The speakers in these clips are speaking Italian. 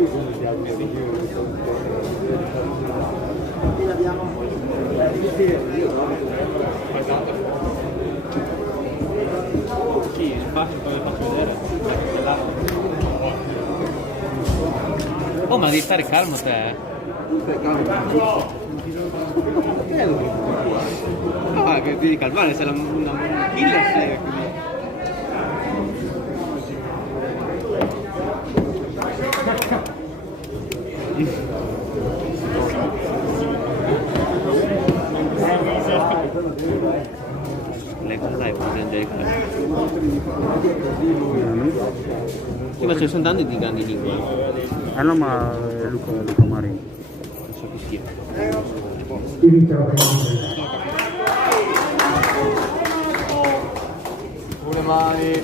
Sì, faccio vedere. Oh, ma devi stare calmo te. Ah, che devi calmare, sei una killer sei. Lei cosa dai per prendere il sì, ma ce ne sono tanti di grandi lingue. No, ma Luca Marini. Non so chi sia. Sulle mani,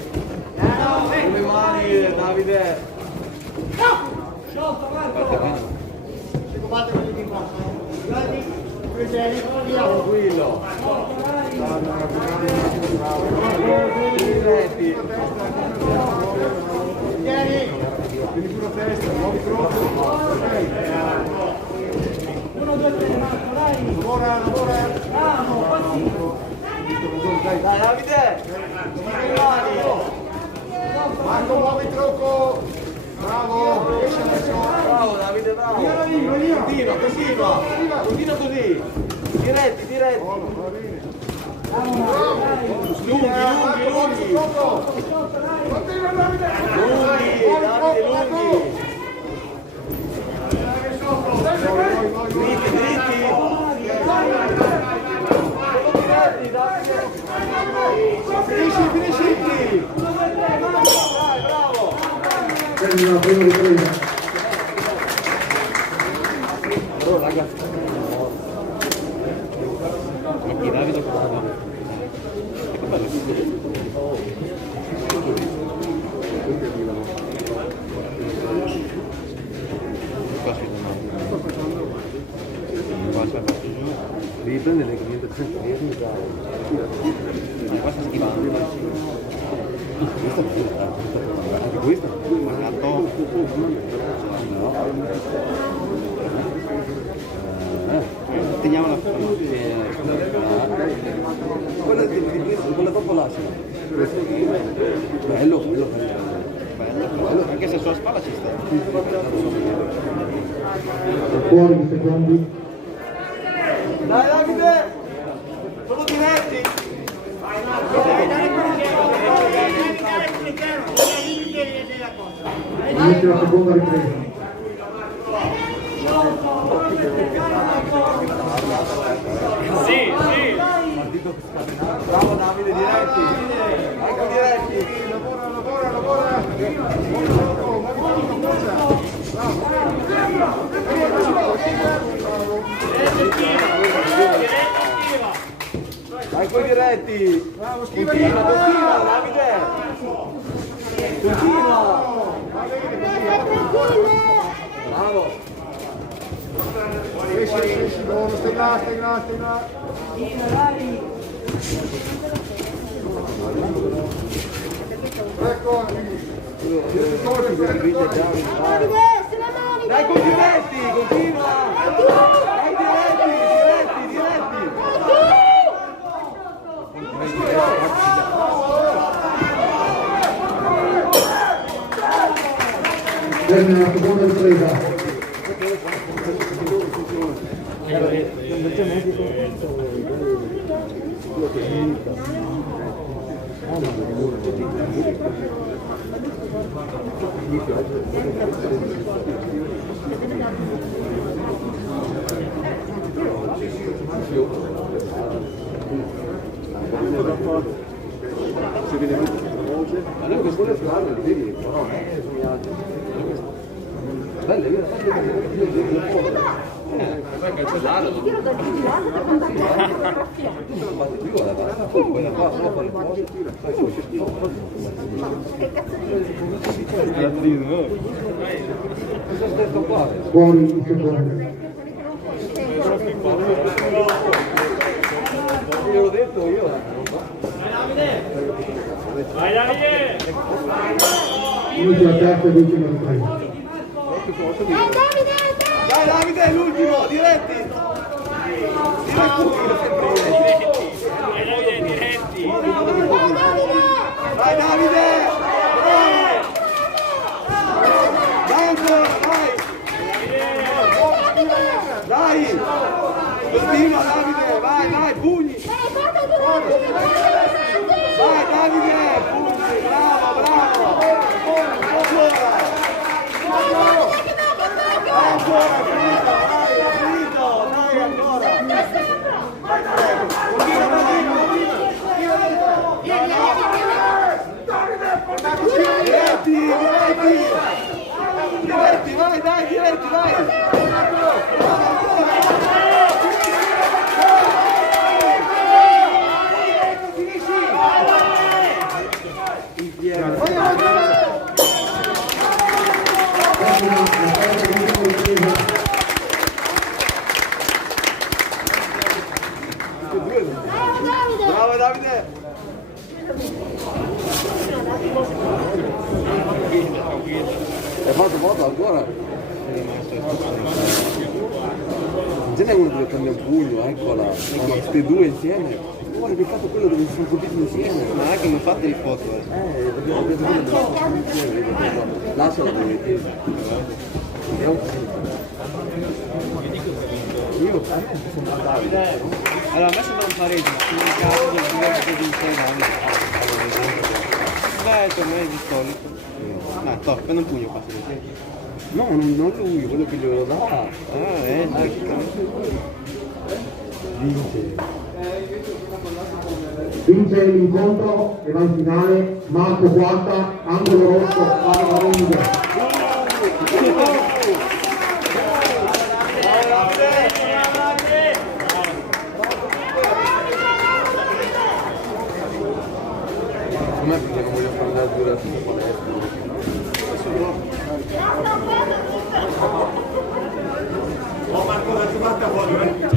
Davide. Tranquillo. Vieni sulla testa, muovi troppo. Uno, due, tre, Marco, dai. Lavora. Dai Davide. Marco, muovi troppo. Bravo. Bravo Davide, bravo. Continua così. Diretti. Lunghi. Dritti. Finisci. Dai, bravo. Prendi una prima ripresa. Allora ragazzi. Ma chi Davide cosa fa? Che bello. Devi prendere le 500 Qua sta schivando. anche questa? Teniamo la quella dopo lascia. Bello. anche se sulla spalla ci sta. Fuori di secondi. Dai Davide! Sono diretti! Inizia la seconda ripresa. Sì. Bravo Davide, diretti! Ecco diretti! Lavora! Vai con i diretti! Bravo, continua Davide! Continua! Bravo! Esci, buono, stai là! Ecco! Dai con i diretti, continua! Dai diretti! Termina la seconda ripresa. Fuori di secondi. L'ho detto io. Vai Davide! Inizia la terza e l'ultima ripresa. Dai Davide, è l'ultimo, diretti! Diretti! Vai Davide! Dai ancora, vai! Dai! Continua Davide, vai, pugni! Vai Davide, pugni, bravo! Ancora, finito, dai ancora! Diretti, vai, dai, diretti, vai! Bravo Davide! Hai fatto foto ancora? Ce n'è uno dove prende un pugno, eccola, queste due insieme. Guarda che fatto quello dove si sono colpiti insieme. Ma anche non fate le foto, Abbiamo preso quello dove si sono colpiti insieme. Lasciala dove metti. È un io sono andato. Allora, a me sembra un pareggio, ma nel caso del diverso di insegnare. Beh, per me è di solito. Ma top, prendo un pugno qua. No, non lui, quello che glielo dà. Vince l'incontro e va in finale Marco Quatta, angolo rosso, Parma Lunga. Com'è perché non voglio fare la dura sulla palestra?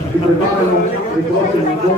Si preparano i prossimi incontri.